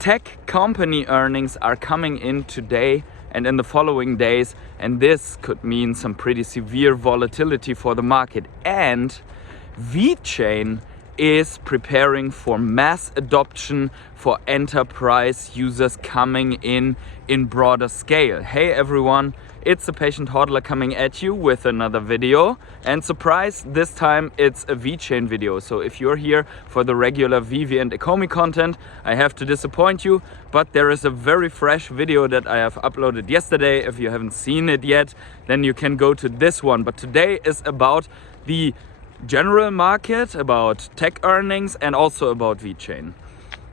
Tech company earnings are coming in today and in the following days, and this could mean some pretty severe volatility for the market. And Vechain is preparing for mass adoption for enterprise users coming in broader scale. Hey everyone, it's the Patient Hodler coming at you with another video, and surprise, this time it's a Vechain video. So if you're here for the regular VV and Ecomi content, I have to disappoint you, but there is a very fresh video that I have uploaded yesterday. If you haven't seen it yet, then you can go to this one. But today is about the general market, about tech earnings, and also about Vechain.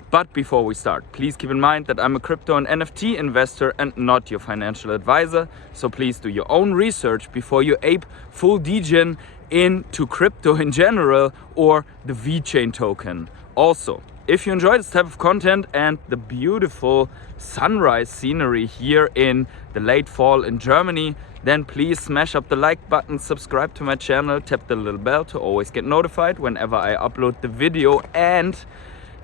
But before we start, please keep in mind that I'm a crypto and NFT investor and not your financial advisor. So please do your own research before you ape full degen into crypto in general or the Vechain token. Also, if you enjoy this type of content and the beautiful sunrise scenery here in the late fall in Germany, then please smash up the like button, subscribe to my channel, tap the little bell to always get notified whenever I upload the video, and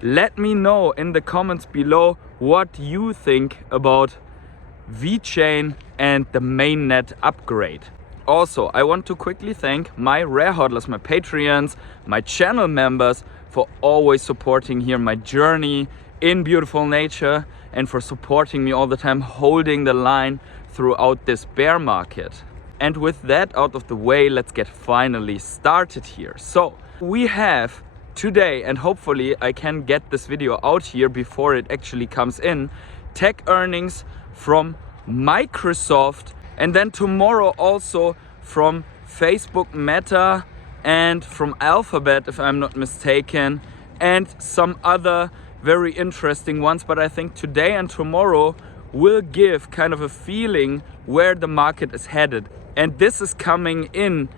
let me know in the comments below what you think about Vechain and the mainnet upgrade. Also, I want to quickly thank my rare hodlers, my Patreons, my channel members for always supporting here my journey in beautiful nature and for supporting me all the time, holding the line throughout this bear market. And with that out of the way, let's get finally started here. So we have today, and hopefully I can get this video out here before it actually comes in, tech earnings from Microsoft, and then tomorrow also from Facebook, Meta, and from Alphabet, if I'm not mistaken, and some other very interesting ones. But I think today and tomorrow will give kind of a feeling where the market is headed. And this is coming in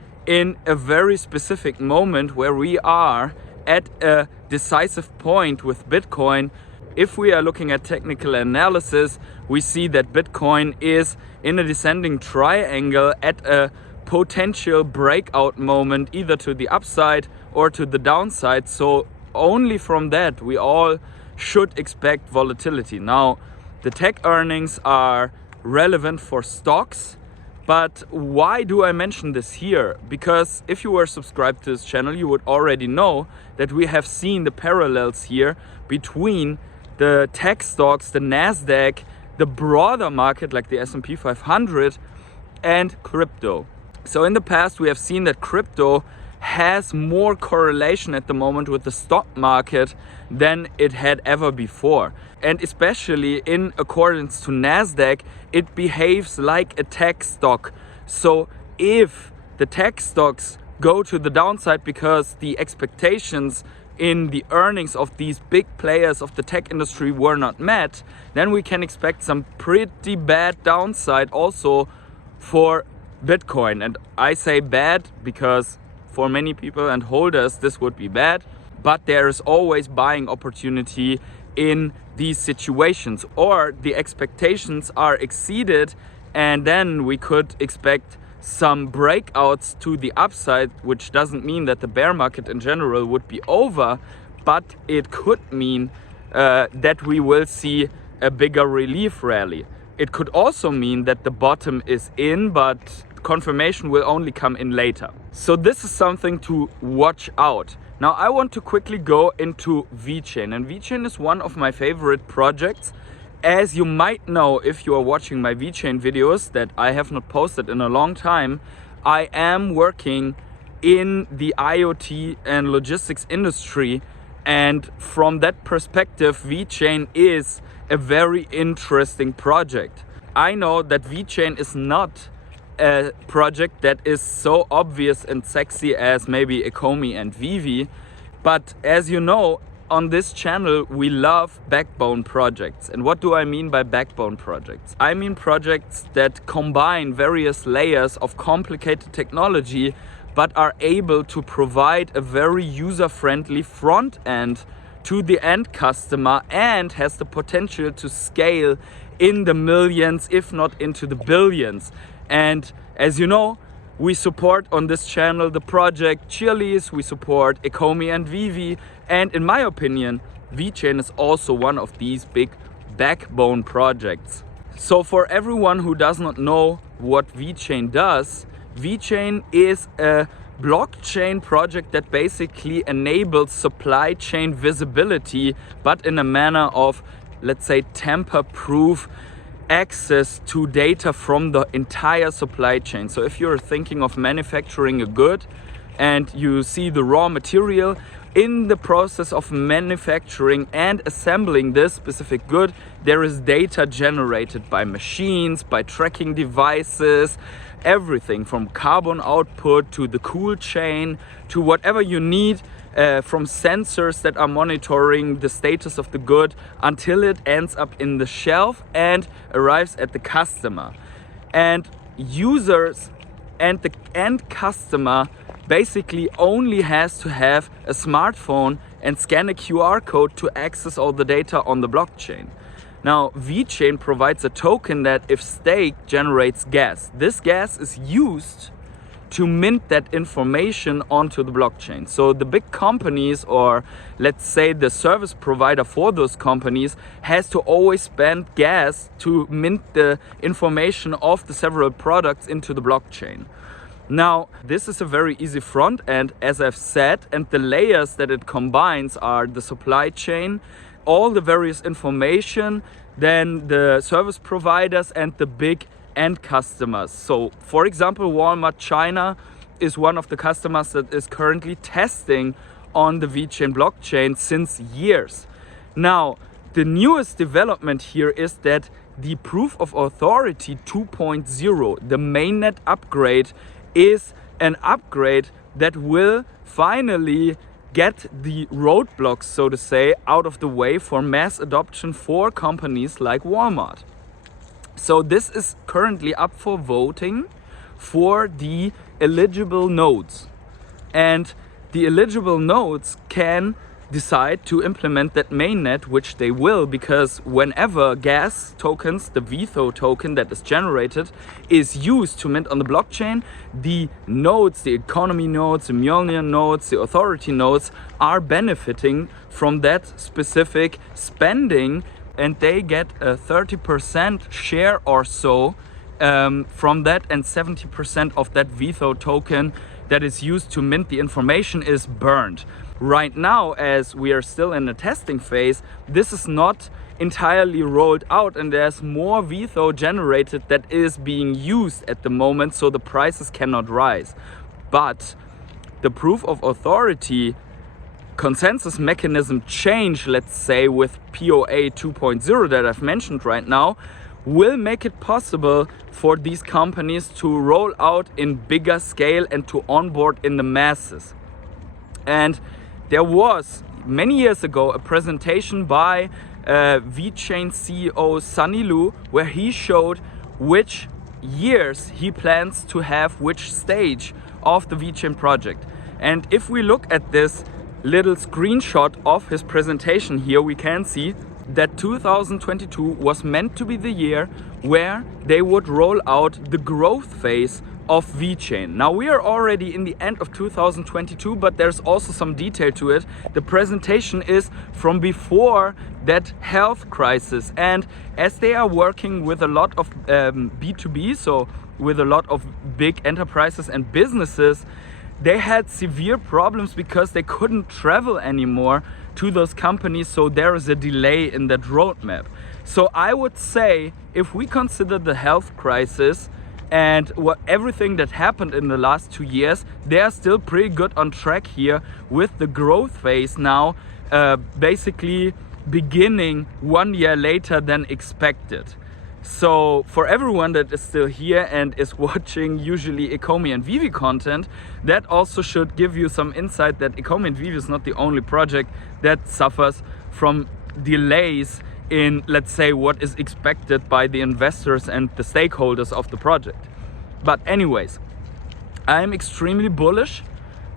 a very specific moment where we are at a decisive point with Bitcoin. If we are looking at technical analysis, we see that Bitcoin is in a descending triangle at a potential breakout moment, either to the upside or to the downside. So only from that we all should expect volatility. Now, the tech earnings are relevant for stocks, but why do I mention this here? Because if you were subscribed to this channel, you would already know that we have seen the parallels here between the tech stocks, the Nasdaq, the broader market like the S&P 500, and crypto. So in the past, we have seen that crypto has more correlation at the moment with the stock market than it had ever before. And especially in accordance to Nasdaq, it behaves like a tech stock. So if the tech stocks go to the downside because the expectations in the earnings of these big players of the tech industry were not met, then we can expect some pretty bad downside also for Bitcoin. And I say bad because for many people and holders this would be bad, but there is always buying opportunity in these situations, or the expectations are exceeded, and then we could expect some breakouts to the upside, which doesn't mean that the bear market in general would be over, but it could mean that we will see a bigger relief rally. It could also mean that the bottom is in, but confirmation will only come in later. So this is something to watch out. Now I want to quickly go into Vechain, and Vechain is one of my favorite projects. As you might know if you are watching my Vechain videos that I have not posted in a long time, I am working in the IoT and logistics industry, and from that perspective Vechain is a very interesting project. I know that Vechain is not a project that is so obvious and sexy as maybe Ecomi and Vivi, but as you know, on this channel we love backbone projects. And what do I mean by backbone projects? I mean projects that combine various layers of complicated technology but are able to provide a very user-friendly front end to the end customer and has the potential to scale in the millions, if not into the billions. And as you know, we support on this channel the project Cheerlease, we support Ecomi and Vivi, and in my opinion, Vechain is also one of these big backbone projects. So for everyone who does not know what Vechain does, Vechain is a blockchain project that basically enables supply chain visibility, but in a manner of, let's say, tamper-proof access to data from the entire supply chain. So if you're thinking of manufacturing a good and you see the raw material, in the process of manufacturing and assembling this specific good, there is data generated by machines, by tracking devices, everything from carbon output to the cool chain to whatever you need, from sensors that are monitoring the status of the good until it ends up in the shelf and arrives at the customer. And users and the end customer basically only has to have a smartphone and scan a QR code to access all the data on the blockchain. Now, Vechain provides a token that, if staked, generates gas. This gas is used to mint that information onto the blockchain. So the big companies, or let's say the service provider for those companies, has to always spend gas to mint the information of the several products into the blockchain. Now, this is a very easy front end, as I've said, and the layers that it combines are the supply chain, all the various information, then the service providers and the big end customers. So, for example, Walmart China is one of the customers that is currently testing on the Vechain blockchain since years. Now, the newest development here is that the Proof of Authority 2.0, the mainnet upgrade, is an upgrade that will finally get the roadblocks, so to say, out of the way for mass adoption for companies like Walmart. So this is currently up for voting for the eligible nodes. And the eligible nodes can decide to implement that mainnet, which they will, because whenever gas tokens, the VETHO token that is generated, is used to mint on the blockchain, the nodes, the economy nodes, the Mjolnir nodes, the authority nodes are benefiting from that specific spending, and they get a 30% share or so from that, and 70% of that VETHO token that is used to mint the information is burned. Right now, as we are still in the testing phase, this is not entirely rolled out, and there's more VETHO generated that is being used at the moment, so the prices cannot rise. But the Proof of Authority consensus mechanism change, let's say with POA 2.0 that I've mentioned right now, will make it possible for these companies to roll out in bigger scale and to onboard in the masses. And there was, many years ago, a presentation by Vechain CEO Sunny Lu, where he showed which years he plans to have which stage of the Vechain project. And if we look at this little screenshot of his presentation here, we can see that 2022 was meant to be the year where they would roll out the growth phase of Vechain. Now we are already in the end of 2022, but there's also some detail to it. The presentation is from before that health crisis, and as they are working with a lot of B2B, so with a lot of big enterprises and businesses, they had severe problems because they couldn't travel anymore to those companies, so there is a delay in that roadmap. So I would say, if we consider the health crisis and everything that happened in the last 2 years, they are still pretty good on track here with the growth phase now basically beginning 1 year later than expected. So for everyone that is still here and is watching usually Ecomi and Vivi content, that also should give you some insight that Ecomi and Vivi is not the only project that suffers from delays in, let's say, what is expected by the investors and the stakeholders of the project. But anyways, I'm extremely bullish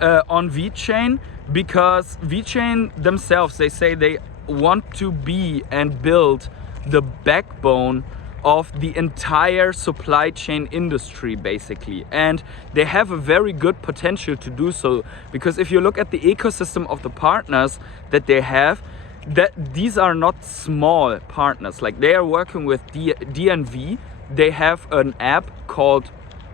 on Vechain, because Vechain themselves, they say they want to be and build the backbone of the entire supply chain industry basically, and they have a very good potential to do so, because if you look at the ecosystem of the partners that they have, that these are not small partners. Like, they are working with DNV. They have an app called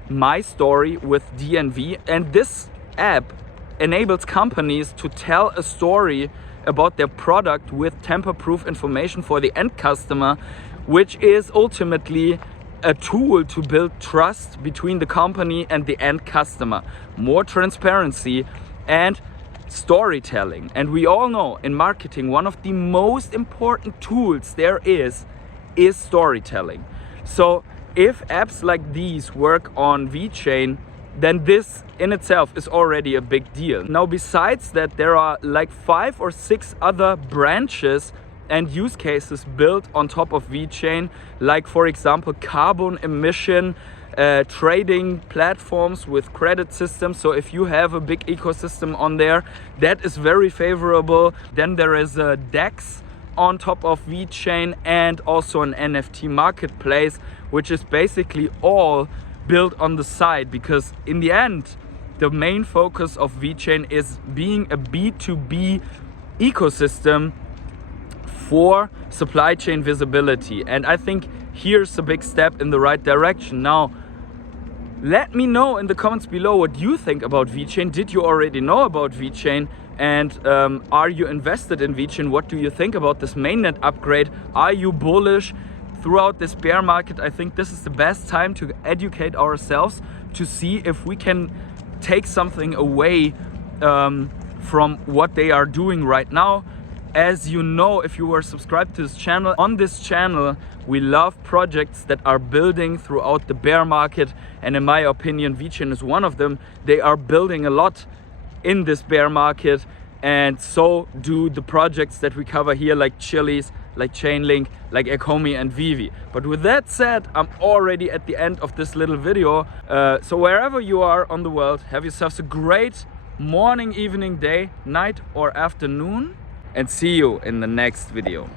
My Story with DNV, and this app enables companies to tell a story about their product with tamper-proof information for the end customer, which is ultimately a tool to build trust between the company and the end customer. More transparency and storytelling. And we all know in marketing, one of the most important tools there is storytelling. So if apps like these work on Vechain, then this in itself is already a big deal. Now, besides that, there are like 5 or 6 other branches and use cases built on top of Vechain, like for example carbon emission trading platforms with credit systems. So if you have a big ecosystem on there, that is very favorable. Then there is a DEX on top of Vechain, and also an NFT marketplace, which is basically all built on the side, because in the end the main focus of Vechain is being a B2B ecosystem for supply chain visibility. And I think here's a big step in the right direction. Now, let me know in the comments below what you think about Vechain. Did you already know about Vechain? And are you invested in Vechain? What do you think about this mainnet upgrade? Are you bullish? Throughout this bear market, I think this is the best time to educate ourselves, to see if we can take something away from what they are doing right now. As you know, if you were subscribed to this channel, on this channel we love projects that are building throughout the bear market, and in my opinion Vechain is one of them. They are building a lot in this bear market, and so do the projects that we cover here, like Chili's, like Chainlink, like Vechain and Vivi. But with that said, I'm already at the end of this little video. So wherever you are on the world, have yourselves a great morning, evening, day, night or afternoon, and see you in the next video.